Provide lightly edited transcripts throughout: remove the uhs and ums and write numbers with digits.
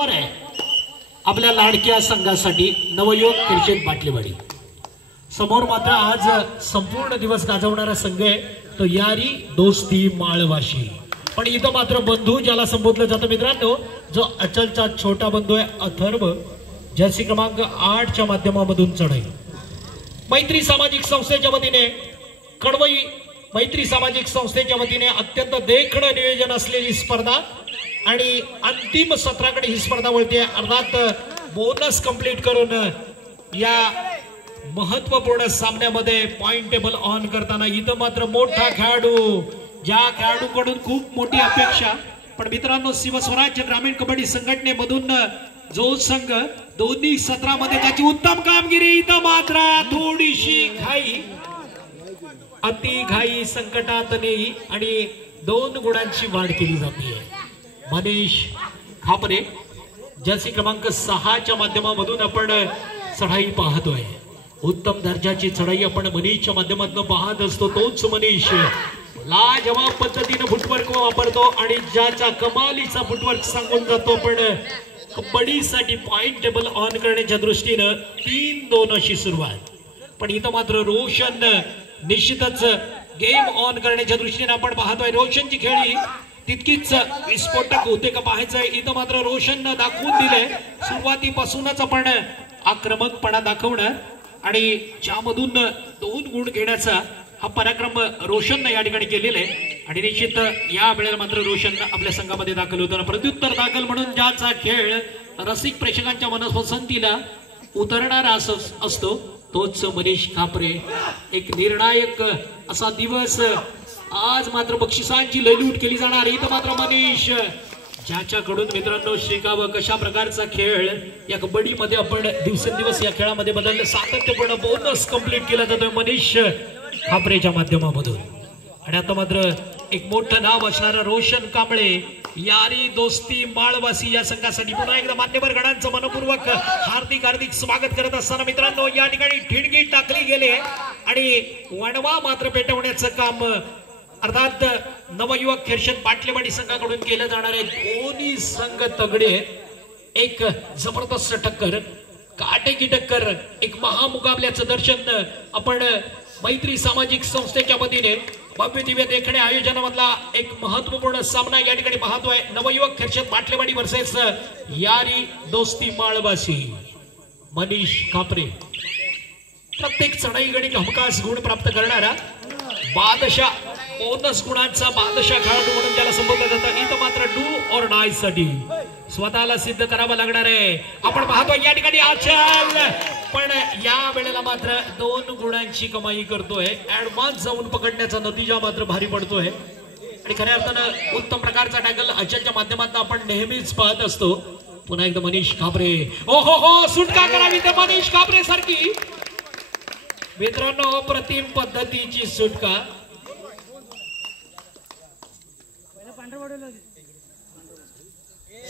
आपल्या लाडक्या संघासाठी नवयुवक क्रिकेट बाटलीवाडी समोर मात्र आज संपूर्ण दिवस गाजवणारा संघ आहे तो यारी दोस्ती माळवाशी। पण इथं मात्र बंधू ज्याला संबोधलं जातं मित्रांनो, जो अचलचा छोटा बंधू आहे अथर्व, जर्सी क्रमांक 8 च्या माध्यमामधून चढाई मैत्री सामाजिक संस्थेच्या वतीने कडवई मैत्री सामाजिक संस्थेच्या वतीने अत्यंत देखणं नियोजन असलेली स्पर्धा आणि अंतिम सत्राकडे ही स्पर्धा वळते। अर्थात बोनस कंप्लीट करून या महत्त्वपूर्ण सामन्यामध्ये पॉइंट टेबल ऑन करताना इथं मात्र मोठा खेळाडू, ज्या खेळाडूकडून खूप मोठी अपेक्षा, पण मित्रांनो शिवस्वराज्य ग्रामीण कबड्डी संघटनेमधून जो संघ दोन्ही सत्रामध्ये त्याची उत्तम कामगिरी, इथं मात्र थोडीशी घाई, अति घाई संकटात नेई आणि 2 गुणांची वाढ केली जाते। मनीष खापरे जर्सी क्रमांक 6 च्या माध्यमामधून आपण चढाई पाहतोय। उत्तम दर्जाची चढाई आपण मनीषच्या माध्यमातून पाहत असतो। तोच मनीष लाजवाब पद्धतीने फुटवर्क वापरतो आणि ज्याचा कमालीचा फुटवर्क सांगून जातो। पण कबड्डीसाठी पॉइंट टेबल ऑन करण्याच्या दृष्टीने 3-2 अशी सुरुवात, पण इथं मात्र रोशन निश्चितच गेम ऑन करण्याच्या दृष्टीने आपण पाहतोय। रोशनची खेळी तितकीच विस्फोटक होते का पाहायचंय। इथं मात्र रोशननं दाखवून दिले सुरुवातीपासूनच आपण आक्रमकपणा दाखवणार आणि ज्यामधून 2 गुण घेण्याचा हा पराक्रम रोशननं या ठिकाणी केलेला आहे आणि निश्चित या वेळेला मात्र रोशननं आपल्या संघामध्ये दाखल होताना प्रत्युत्तर दाखल म्हणून ज्याचा खेळ रसिक प्रेक्षकांच्या मनपसंतीला उतरणारा असतो तोच मनीष खापरे। एक निर्णायक असा दिवस आज मात्र बक्षिसांची लयलूट केली जाणार। इथं मात्र मनीष ज्याच्याकडून मित्रांनो शिकावं कशा प्रकारचा खेळ या कबड्डीमध्ये आपण दिवसेंदिवस या खेळामध्ये बदललं, सातत्यपूर्ण बोनस कंप्लीट केला जातोय मनीष खापरेच्या माध्यमामधून। आणि आता मात्र एक मोठं नाव असणारा रोशन कांबळे यारी दोस्ती माळवासी या संघासाठी पुन्हा एकदा मान्यवर गणांचं मनपूर्वक हार्दिक स्वागत करत असताना मित्रांनो या ठिकाणी ठिणगी टाकली गेले आणि वणवा मात्र पेटवण्याचं काम अर्थात नवयुवक खेरशेत बाटलेवाडी संघाकडून केलं जाणार आहे। दोन्ही संघ तगडे, एक जबरदस्त टक्कर, काटेकी टक्कर, एक महामुकाबल्याचं दर्शन आपण मैत्री सामाजिक संस्थेच्या वतीने भव्य दिव्य देखणे आयोजनामधला एक महत्वपूर्ण सामना या ठिकाणी पाहतोय। नवयुवक खेरशेत बाटलेवाडी वर्सेस यारी दोस्ती माळवासी। मनीष खापरे प्रत्येक चढाईगडी हमखास गुण प्राप्त करणारा बादशाह, बोनस गुणांचा बादशाह खेळाडू म्हणून ज्याला संबोधलं जातं। इथं मात्र डू और डाय साठी स्वतःला सिद्ध करावं लागणार आहे। आपण पाहतोय या ठिकाणी आचल, पण या वेळेला मात्र 2 गुणांची कमाई करतोय। ऍडव्हान्स जाऊन पकडण्याचा नतीजा मात्र भारी पडतोय आणि खऱ्या अर्थानं उत्तम प्रकारचा टॅकल अचलच्या माध्यमातून आपण नेहमीच पाहत असतो। पुन्हा एकदा मनीष खापरे, हो सुटका करावी तर मनीष खापरे सारखी मित्रांनो अप्रतिम पद्धतीची सुटका।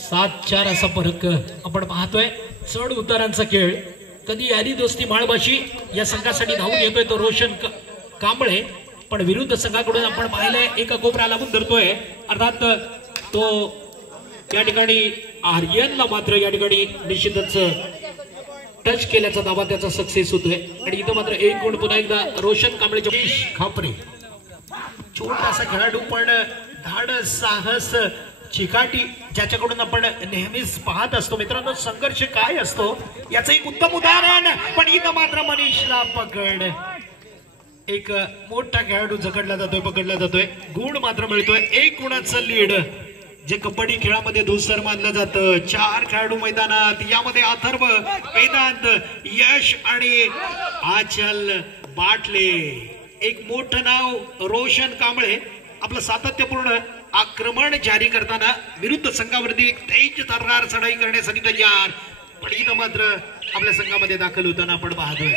7-4 असा फरक आपण पाहतोय। चढ उतारांचा खेळ, कधी यारी दोस्ती माळवाशी या संघासाठी धावून येतोय तो रोशन कांबळे, पण विरुद्ध संघाकडून आपण पाहिलंय एका कोपऱ्याला लावून धरतोय। अर्थात तो या ठिकाणी आर्यनला मात्र या ठिकाणी निश्चितच टच केल्याचा दावा त्याचा सक्सेस होतोय आणि इथं मात्र 1 गुण पुन्हा एकदा रोशन कांबळेच्या। मनीष खापरे छोटासा खेळाडू पण धाडस, साहस, चिकाटी ज्याच्याकडून आपण नेहमीच पाहत असतो। मित्रांनो संघर्ष काय असतो याचं एक उत्तम उदाहरण, पण इथं मात्र मनीषला पकड, एक मोठा खेळाडू पकडला जातोय, गुण मात्र मिळतोय। 1 गुणाचं लीड जे कबड्डी खेळामध्ये धुसर मानलं जातं। 4 खेळाडू मैदानात, यामध्ये अथर्व, वेदांत, यश आणि आचल बाटले। एक मोठं नाव रोशन कांबळे आपलं सातत्यपूर्ण आक्रमण जारी करताना विरुद्ध संघावरती एक तेज तर्रार चढाई करण्यासाठी तयार, पण इथं मात्र आपल्या संघामध्ये दाखल होताना आपण पाहतोय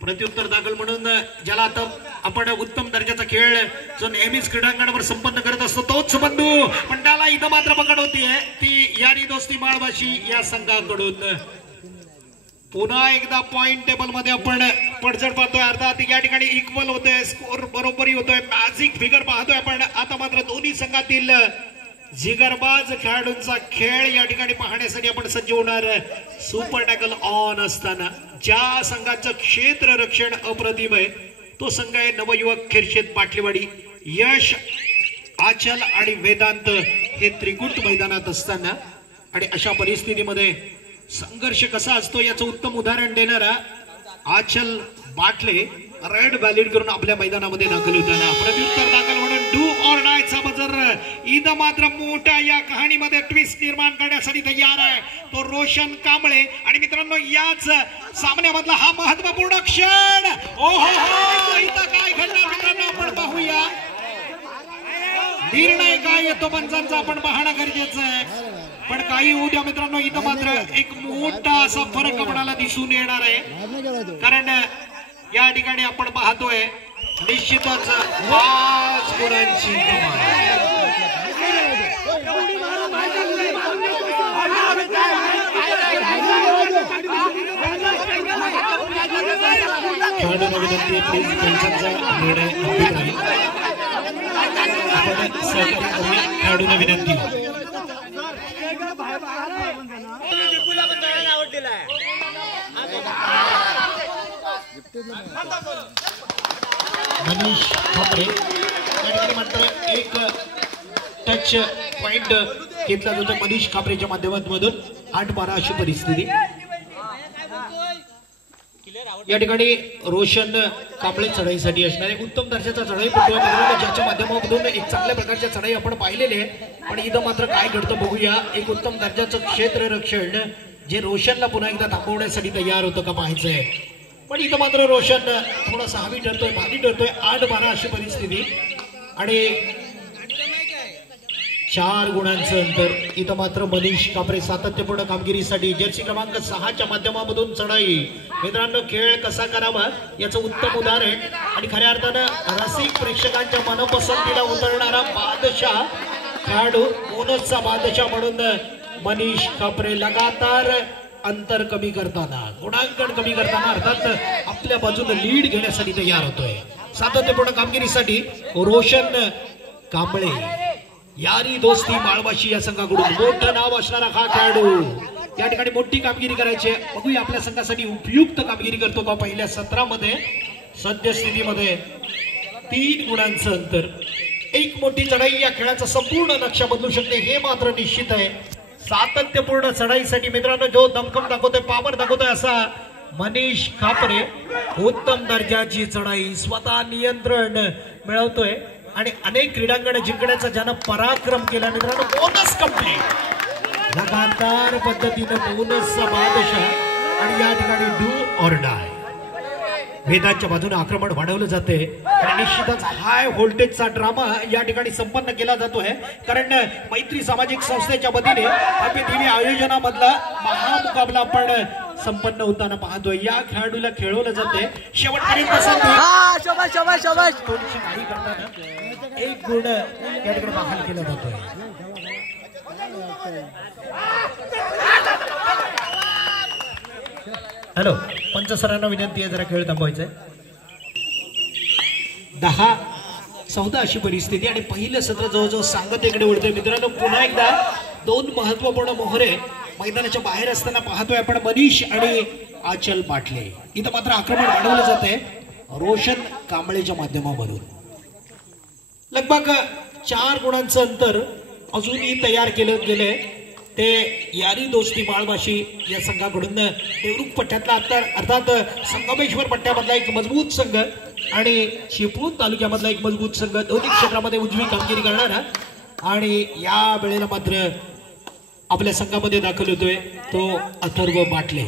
प्रत्युत्तर दाखल म्हणून ज्याला आता आपण उत्तम दर्जाचा खेळ जो नेहमीच क्रीडांगणावर संपन्न करत असतो तोच बंधू, पण त्याला इथं मात्र पकड होतीये ती यारी दोस्ती माळवाशी या संघाकडून। पुन्हा एकदा पॉइंट टेबल मध्ये आपण पडझड पाहतोय। अर्थात या ठिकाणी इक्वल होतोय, स्कोर बरोबरी होतोय, मॅजिक फिगर पाहतोय आपण। आता मात्र दोन्ही संघातील जिगरबाज खेळाडूंचा खेळ या ठिकाणी पाहण्यासाठी आपण सज्ज होणार. सुपर टॅकल ऑन असताना ज्या संघाचं क्षेत्र रक्षण अप्रतिम आहे तो संघ आहे नवयुवक खिरशेद पाटलेवाडी. यश, आचल आणि वेदांत हे त्रिकूट मैदानात असताना आणि अशा परिस्थितीमध्ये संघर्ष कसा असतो याचं उत्तम उदाहरण देणारा आचल बाटले रेड व्हॅलिड करून आपल्या मैदानामध्ये दाखल होताना प्रत्युत्तर दाखल म्हणून डू ऑर डायचा बजर इथं मात्र मोठ्या या कहाणीमध्ये ट्विस्ट निर्माण करण्यासाठी तयार आहे तो रोशन कांबळे. आणि मित्रांनो याच सामन्यामधला हा महत्वपूर्ण क्षण. ओहो इथं काय घडणार मित्रांनो आपण पाहूया. निर्णय काय येतो पंचांचा आपण पाहणं गरजेचं आहे. पण काही उद्या मित्रांनो इथं मात्र एक मोठा असा फरक आपल्याला दिसून येणार आहे. कारण या ठिकाणी आपण पाहतोय निश्चितच 5 गुणांची कमाल. खेळाडूंना विनंती प्लीज पंचांचा निर्णय अंतिम राहील. आपण सहकार्य करूया. खेळाडूंना विनंती. मनीष खापरे या ठिकाणी मात्र एक टच पॉइंट घेतला जातो मनीष खापरेच्या माध्यमातून. 8-12 अशी परिस्थिती या ठिकाणी. रोशन कांबळे चढाईसाठी असणारे उत्तम दर्जाचा चढाईपटू आहे ज्याच्या माध्यमातून एक चांगल्या प्रकारच्या चढाई आपण पाहिलेली आहे. पण इथं मात्र काय घडतं बघूया. एक उत्तम दर्जाचं क्षेत्ररक्षण जे रोशनला पुन्हा एकदा थांबवण्यासाठी तयार होतं का पाहायचंय. पण इथं मात्र रोशन थोडासा हवी ठरतोय, भारी ठरतोय. 8-12 अशी परिस्थिती आणि 4 गुणांचं अंतर. इथं मात्र मनीष कापरे सातत्यपूर्ण कामगिरीसाठी जर्सी क्रमांक 6च्या माध्यमामधून चढाई. मित्रांनो खेळ कसा करावा याचं उत्तम उदाहरण आणि खऱ्या अर्थानं रसिक प्रेक्षकांच्या मनपसंतीला उतरणारा बादशाह खेळाडू, बोनसचा बादशाह म्हणून मनीष कापरे लगातार अंतर कमी करताना, गुणांकन कमी करताना अर्थात आपल्या बाजूने लीड घेण्यासाठी तयार होतोय. सातत्यपूर्ण कामगिरीसाठी रोशन कांबळे. यारी दोस्ती माळवाशी या संघाकडून मोठं नाव असणारा हा खेळाडू या ठिकाणी मोठी कामगिरी करायची. बघूया आपल्या संघासाठी उपयुक्त कामगिरी करतो का. पहिल्या सत्रामध्ये सद्यस्थितीमध्ये 3 गुणांचं अंतर. एक मोठी चढाई या खेळाचा संपूर्ण नक्षा बदलू शकते हे मात्र निश्चित आहे. सातत्यपूर्ण चढाईसाठी मित्रांनो जो दमखम दाखवतोय, पावर दाखवतोय असा मनीष खापरे उत्तम दर्जाची चढाई स्वतः नियंत्रण मिळवतोय आणि अनेक क्रीडांगण जिंकण्याचा ज्यानं पराक्रम केला मित्रांनो. बोनस कंप्लीट लगातार पद्धतीने बोनसचा बादशाह आणि या ठिकाणी डू ऑर डाय. वेदांच्या बाजूने आक्रमण वाढवलं जाते आणि निश्चितच हाय व्होल्टेजचा ड्रामा या ठिकाणी संपन्न केला जातो आहे. कारण मैत्री सामाजिक संस्थेच्या वतीने भव्य दिव्य आयोजनामधला महामुकाबला आपण संपन्न होताना पाहतोय. या खेळाडूला खेळवलं जाते शेवटपर्यंत. थोडीशी काही करताना 1 गुण या ठिकाणी बहाल केला जातोय. हॅलो पंच सरांना विनंती आहे जरा खेळ थांबवायचा आहे. 10-14 अशी परिस्थिती आणि पहिलं सत्र जवळजवळ सांगतेकडे उडतोय. मित्रांनो पुन्हा एकदा 2 महत्वपूर्ण मोहरे मैदानाच्या बाहेर असताना पाहतोय आपण. मनीष आणि आचल बाटले. इथं मात्र आक्रमण वाढवलं जात आहे रोशन कांबळेच्या माध्यमावरून. लगभग 4 गुणांचं अंतर अजूनही तयार केलं गेलंय. ते यारी दोस्ती माळवाशी या संघाकडून देवरुख पट्ट्यातला अर्थात संगमेश्वर पट्ट्यामधला एक मजबूत संघ आणि चिपळूण तालुक्यामधला एक मजबूत संघ दोन्ही क्षेत्रामध्ये उजवी कामगिरी करणारा आणि या वेळेला मात्र आपल्या संघामध्ये दाखल होतोय तो अथर्व बाटले.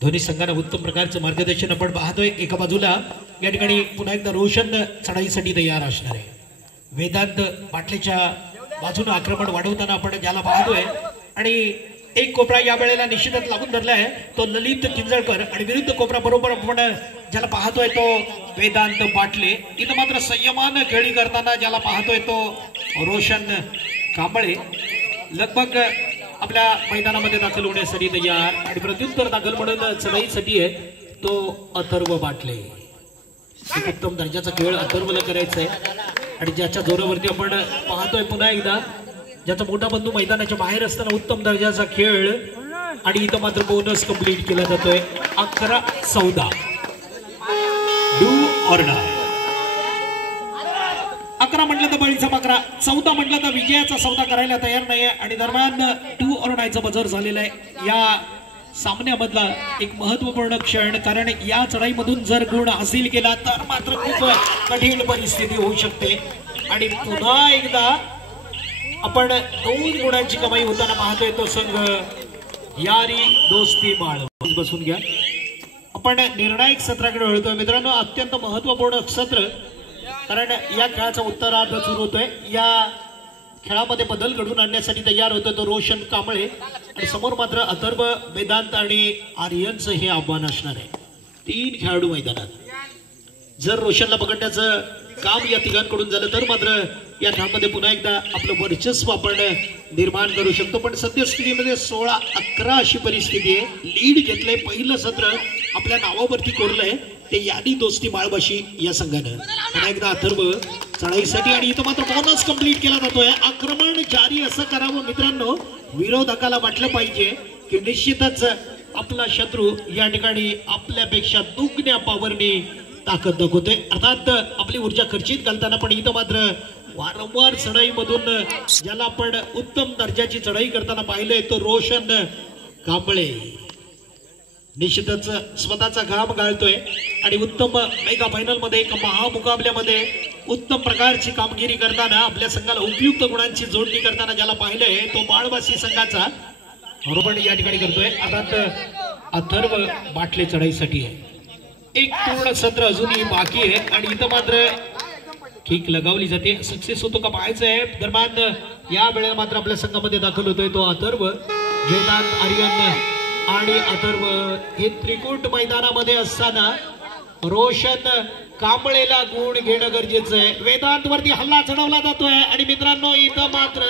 दोन्ही संघांना उत्तम प्रकारचं मार्गदर्शन आपण पाहतोय. एका बाजूला या ठिकाणी पुन्हा एकदा रोशन चढाईसाठी तयार असणार आहे. वेदांत बाटलेच्या बाजूने आक्रमण वाढवताना आपण ज्याला पाहतोय आणि एक कोपरा या वेळेला निश्चितच लागून धरला आहे तो ललित किंजळकर आणि विरुद्ध कोपरा बरोबर आपण ज्याला पाहतोय तो वेदांत बाटले. इथं मात्र संयमानं खेळी करताना ज्याला पाहतोय तो रोशन कांबळे. लगभग आपल्या मैदानामध्ये दाखल होण्यासाठी तयार आणि प्रत्युत्तर दाखल म्हणून चढाईसाठी आहे तो अथर्व बाटले. उत्तम दर्जाचा खेळ अथर्वला करायचा आहे. आणि ज्याच्या जोरावरती आपण पाहतोय पुन्हा एकदा ज्याचा मोठा बंधू मैदानाच्या बाहेर असताना उत्तम दर्जाचा खेळ आणि इथं मात्र बोनस कंप्लीट केला जातोय 11-14 डू ऑर डाय. 11 म्हटलं तर बळीचा बकरा, 14 म्हटलं तर विजयाचा सौदा करायला तयार नाहीये आणि दरम्यान डू ऑर डायचा बजर झालेला आहे या सामन्यामधला एक महत्वपूर्ण क्षण. कारण या चढाईमधून जर गुण हासिल केला तर मात्र खूप कठीण परिस्थिती होऊ शकते आणि पुन्हा एकदा आपण 2 गुणांची कमाई होताना पाहतोय तो संघ यारी दोस्ती माळ. बसून घ्या. आपण निर्णायक सत्राकडे वळतोय मित्रांनो. अत्यंत महत्वपूर्ण सत्र, कारण या खेळाचा उत्तरार्ध सुरू होतोय. या खेळामध्ये बदल घडवून आणण्यासाठी तयार होतोय तो रोशन कांबळे आणि समोर मात्र अथर्व, वेदांत आणि आर्यनचं हे आव्हान असणार आहे. 3 खेळाडू मैदानात. जर रोशनला पकडण्याचं काम या तिघांकडून झालं तर मात्र या खेळामध्ये पुन्हा एकदा आपलं वर्चस्व आपण निर्माण करू शकतो. पण सद्यस्थितीमध्ये 16-11 अशी परिस्थिती आहे. लीड घेतलंय. पहिलं सत्र आपल्या नावावरती कोरलंय ते यादी दोस्ती माळबाशी या संघानं. पुन्हा एकदा अथर्व चढाईसाठी आणि इथं मात्र बोनस कंप्लीट केला जातोय. आक्रमण जारी असं करावं मित्रांनो. विरोधकाला वाटलं पाहिजे की निश्चितच आपला शत्रू या ठिकाणी आपल्यापेक्षा दुगण्या पावरनी ताकद दाखवतोय. अर्थात आपली ऊर्जा खर्चित घालताना पण इथं मात्र वारंवार चढाईमधून ज्याला आपण उत्तम दर्जाची चढाई करताना पाहिलंय तो रोशन कांबळे निश्चितच स्वतःचा घाम गाळतोय आणि उत्तम मेगा फायनल मध्ये एक महामुकाबल्यामध्ये उत्तम प्रकारची कामगिरी करताना आपल्या संघाला उपयुक्त गुणांची जोडणी करताना ज्याला पाहिलंय तो माळवासी संघाचा रोपण या ठिकाणी करतोय. अर्थात अथर्व बाटले चढाईसाठी आहे. एक पूर्ण सत्र अजूनही बाकी आहे आणि इथं मात्र किक लगावली जाते. सक्सेस होतो का पाहायचं आहे. दरम्यान या वेळेला मात्र आपल्या संघामध्ये दाखल होतोय तो अथर्व, वेदांत, आर्यन आणि अथर्व हे त्रिकूट मैदानामध्ये असताना रोशन कांबळेला गुण घेणं गरजेचं आहे. वेदांत वरती हल्ला चढवला जातोय आणि मित्रांनो इथं मात्र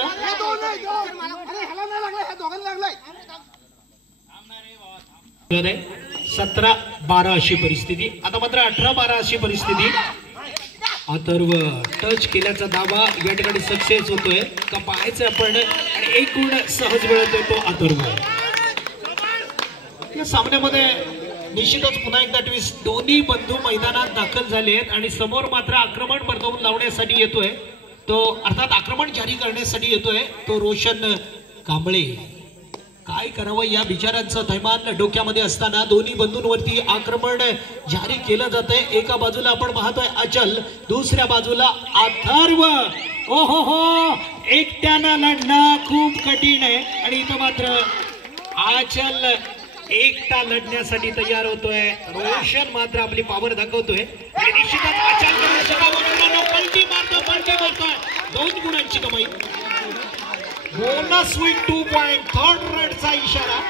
17-12 अशी परिस्थिती. आता मात्र 18-12 अशी परिस्थिती. अथर्व टच केल्याचा दावा या ठिकाणी सक्सेस होतोय का पाहायचं आपण आणि एक गुण सहज मिळतोय तो अथर्व. या सामन्यामध्ये निश्चितच पुन्हा एकदा ट्विस्ट. दोन्ही बंधू मैदानात दाखल झाले आहेत आणि समोर मात्र आक्रमण परतवून लावण्यासाठी येतोय तो, अर्थात आक्रमण जारी करण्यासाठी येतोय तो रोशन कांबळे. काय करावं या विचारांचं थैमान डोक्यामध्ये असताना दोन्ही बंधूंवरती आक्रमण जारी केलं जातंय. एका बाजूला आपण पाहतोय अचल, दुसऱ्या बाजूला अथर्व. ओहो हो, एकट्यानं लढणं खूप कठीण आहे आणि इथं मात्र अचल एकटा लढण्यासाठी तयार होतोय. रोशन मात्र आपली पॉवर दाखवतोय आणि निश्चितच अचल पलटी मारतोय. 2 गुणांची कमाई. Bonus with 2 point. थर्ड रेडचा इशारा.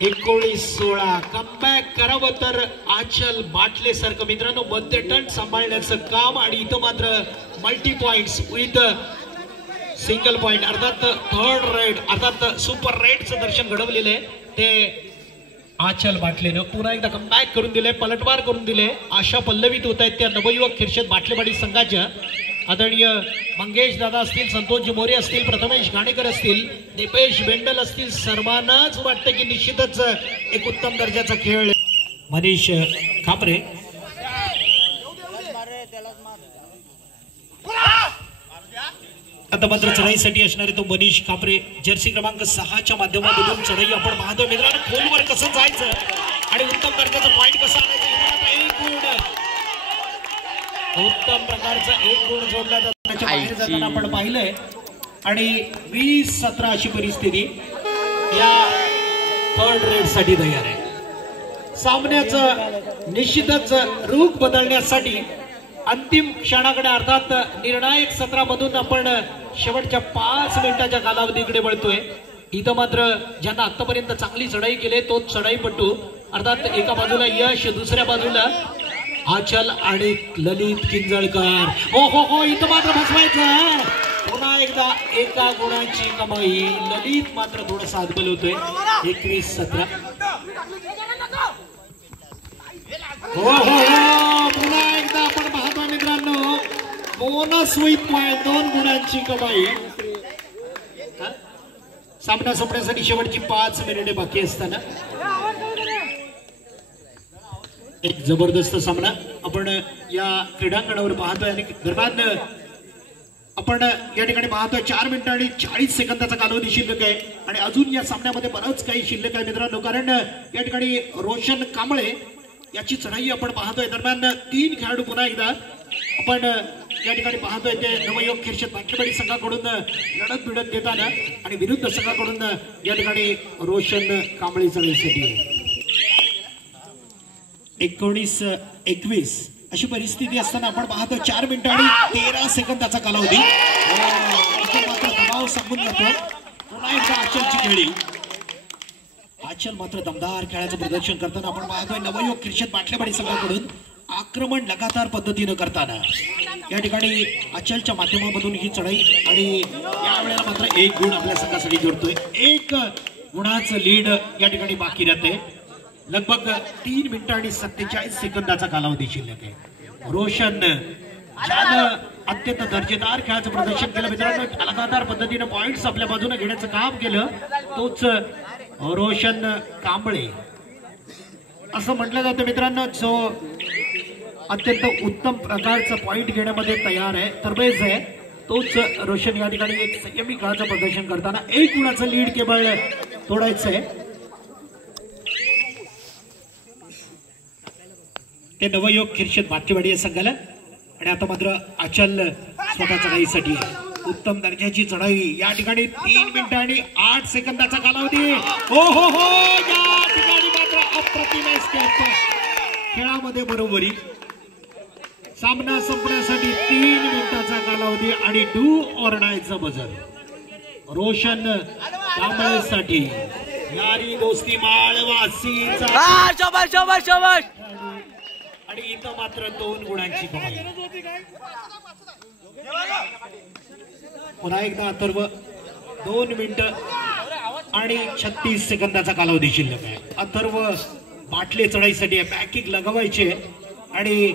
19-16 कमबॅक करावं तर आचल बाटले सारखं मित्रांनो मध्यटन सांभाळण्याचं काम आणि इथं मात्र multi points with single point. अर्थात थर्ड रेड, अर्थात सुपर रेडचं दर्शन घडवलेलं आहे ते आचल बाटलेनं. पुन्हा एकदा कमबॅक करून दिले, पलटवार करून दिले. आशा पल्लवित होत आहेत त्या नवयुवक खिरशेत बाटलेवाडी संघाच्या. आदरणीय मंगेश दादा असतील, संतोषजी मोरे असतील, प्रथमेश घाणेकर असतील, दीपेश बेंडल असतील, सर्वांनाच वाटतं की निश्चितच एक उत्तम दर्जाचा खेळ. मनीष खापरे आता मात्र चढाईसाठी असणारे तो मनीष खापरे जर्सी क्रमांक 6च्या माध्यमातून चढाई आपण पाहतो मित्रांनो. खोलवर कसं जायचं आणि उत्तम दर्जाचा पॉइंट कसा आणायचा. एक गुण, उत्तम प्रकारचा एक गुण जोडला जातो बाहेर जाताना आपण पाहिलंय आणि 20-17 अशी परिस्थिती या थर्ड रेड साठी तयार आहे. सामन्याचं निश्चितच रूप बदलण्यासाठी अंतिम क्षणाकडे अर्थात निर्णायक सत्रामधून आपण शेवटच्या 5 मिनिटाच्या कालावधीकडे वळतोय. इथं मात्र ज्यांना आतापर्यंत चांगली चढाई केली तोच चढाईपटू, अर्थात एका बाजूला यश, दुसऱ्या बाजूला आचल आणि ललित किंजळकर. हो हो हो, इथं मात्र फसवायचं. पुन्हा एकदा एका गुणाची कमाई. ललित मात्र थोडंसं हातबल होतोय. 21-17. हो हो हो, पुन्हा एकदा आपण पाहतो मित्रांनो बोनस विथ पॉइंट 2 गुणांची कमाई. सामना संपण्यासाठी शेवटची 5 मिनिटे बाकी असताना एक जबरदस्त सामना आपण या क्रीडांगणावर पाहतोय आणि दरम्यान आपण या ठिकाणी पाहतोय 4 मिनिटं आणि 40 सेकंदाचा कालावधी शिल्लक आहे आणि अजून या सामन्यामध्ये बरंच काही शिल्लक आहे मित्रांनो. कारण या ठिकाणी रोशन कांबळे याची चढाई आपण पाहतोय. दरम्यान 3 खेळाडू पुन्हा एकदा आपण या ठिकाणी पाहतोय ते नवयुवक खिरशेत बाटलीवाडी संघाकडून लढत भिडत देताना आणि विरुद्ध संघाकडून या ठिकाणी रोशन कांबळे चढाईसाठी 19-21 अशी परिस्थिती असताना आपण पाहतो 4 मिनिटं आणि 13 सेकंदाचा कालावधी. मात्र दबाव सांगून जातो. पुन्हा एकदा आचलची खेळी. आचल मात्र दमदार खेळाचं प्रदर्शन करताना आपण पाहतोय नवयुवक खिरशेत बाटलेवाडी संघाकडून आक्रमण लगातार पद्धतीनं करताना या ठिकाणी आचलच्या माध्यमामधून ही चढाई आणि यावेळेला मात्र 1 गुण आपल्या संघासाठी जोडतोय. 1 गुणाचं लीड या ठिकाणी बाकी राहते. लगभग 3 मिनिटं आणि 47 सेकंदाचा कालावधी शिल्लक आहे. रोशन ज्यानं अत्यंत दर्जेदार खेळाचं प्रदर्शन केलं मित्रांनो, लगातार पद्धतीनं पॉइंट्स आपल्या बाजूने घेण्याचं काम केलं, तोच रोशन कांबळे असं म्हटलं जातं मित्रांनो, जो अत्यंत उत्तम प्रकारचं पॉइंट घेण्यामध्ये तयार आहे, तरबेज आहे, तोच रोशन या ठिकाणी एक संयमी खेळाचं प्रदर्शन करताना 1 गुणाचं लीड केवळ तोडायचं आहे. ते नवयुवक खिरशेत बाटलीवाडी या संघाला आणि आता मात्र आचल स्वतः चढाईसाठी उत्तम दर्जाची चढाई. या ठिकाणी 3 मिनिटं आणि 8 सेकंदाचा कालावधी. हो हो हो, या ठिकाणी मात्र अप्रतिम स्टेप. खेळामध्ये बरोबरी. सामना संपण्यासाठी 3 मिनिटाचा कालावधी आणि डू ऑर डायचं बजर रोशन कांबळेसाठी. यारी दोस्ती माळवासीचा आणि इथं मात्र 2 गुणांची कमाई. पुन्हा एकदा अथर्व 2 मिनिटं आणि 36 सेकंदाचा कालावधी शिल्लक आहे. अथर्व बाटले चढाईसाठी पॅकिंग लगावायचे आणि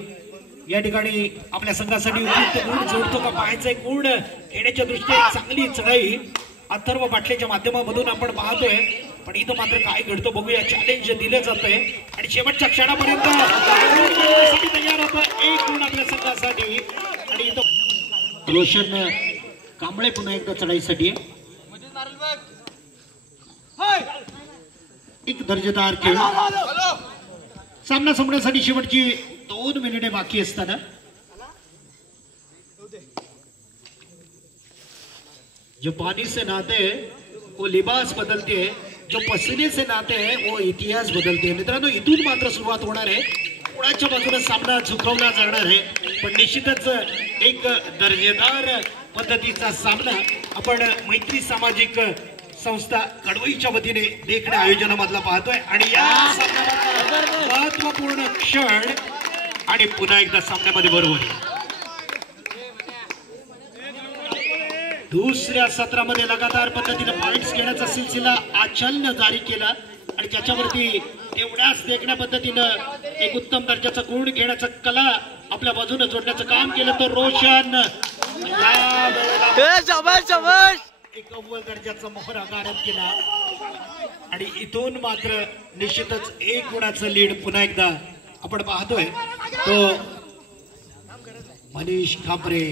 या ठिकाणी आपल्या संघासाठी उपयुक्त गुण जोडतो का पाहायचा. गुण घेण्याच्या दृष्टीने चांगली चढाई अथर्व बाटलेच्या माध्यमामधून आपण पाहतोय. पण इथं मात्र काय घडतं बघूया. चॅलेंज दिलं जातंय आणि शेवटच्या क्षणापर्यंत तयार होतं 1 गुण आपल्या संघासाठी आणि इथं रोशन कांबळे पुन्हा एकदा चढाईसाठी एक दर्जेदार खेळ. सामना संपण्यासाठी शेवटची 2 मिनिटे बाकी असताना जो पानी से नाते वो लिबास बदलते हैं, जो पसीने से नाते हैं वो इतिहास बदलते हैं. मित्रांनो, इथून मात्र सुरुवात होणार आहे. कोणाच्या बाजूने सामना झुकवला जाणार आहे, पण निश्चितच एक दर्जेदार पद्धतीचा सामना आपण मैत्री सामाजिक संस्था कडवईच्या वतीने देखण्या आयोजनामधला पाहतोय आणि या सामन्यामध्ये महत्वपूर्ण क्षण आणि पुन्हा एकदा सामन्यामध्ये बरोबर. दुसऱ्या सत्रामध्ये लगातार पद्धतीने पॉइंट्स घेण्याचा सिलसिला आचलनं जारी केला आणि त्याच्यावरती एवढ्याच देखण्या पद्धतीनं एक उत्तम दर्जाचा गुण घेण्याचं कला आपल्या बाजूने जोडण्याचं काम केलं. तर रोशन एक अव्वल दर्जाचा मोहर आगारात केला आणि इथून मात्र निश्चितच 1 गुणाचं लीड पुन्हा एकदा आपण पाहतोय. तो मनीष खापरे.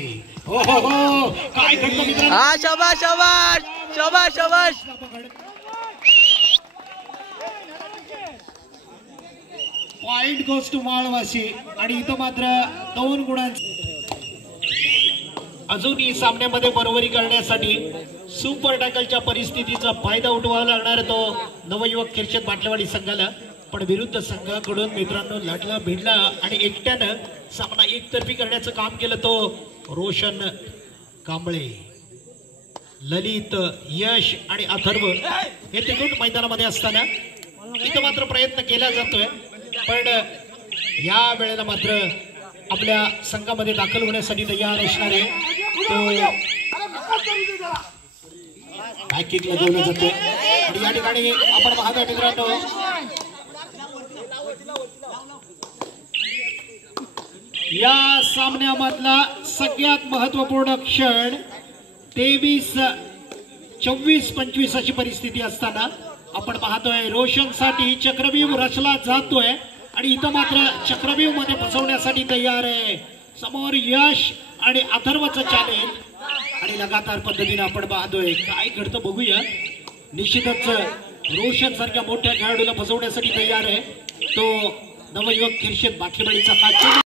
हो हो हो, काय घडतं मित्रांनो. शाबाश शाबाश शाबाश शाबाश. पॉइंट गोज टू माळवाशी आणि इथं मात्र 2 गुणांची. अजूनही सामन्यामध्ये बरोबरी करण्यासाठी सुपर टॅकलच्या परिस्थितीचा फायदा उठवावा लागणार तो नवयुवक खिरशेत बाटलेवाडी संघाला. पण विरुद्ध संघाकडून मित्रांनो लढला भिडला आणि एकट्यानं सामना एकतर्फी करण्याचं काम केलं तो रोशन कांबळे. ललित, यश आणि अथर्व हे तिकडून मैदानामध्ये असताना इथं मात्र प्रयत्न केला जातोय. पण या वेळेला मात्र आपल्या संघामध्ये दाखल होण्यासाठी तयार असणारे तो बॅकिंग लगवलं जातोय आणि या ठिकाणी आपण पाहतोय मित्रांनो या सामन्यामधला सगळ्यात महत्वपूर्ण क्षण 23-24-25 अशी परिस्थिती असताना आपण पाहतोय रोशनसाठी चक्रव्यूह रचला जातोय आणि इथं मात्र चक्रव्यूह मध्ये फसवण्यासाठी तयार आहे समोर यश आणि अथर्वचं चॅलेंज आणि लगातार पद्धतीने आपण पाहतोय काय घडतं बघूया। निश्चितच रोशन सारख्या मोठ्या खेळाडूला फसवण्यासाठी तयार आहे तो नवयुवक खिरशेद बाटलीवाडीचा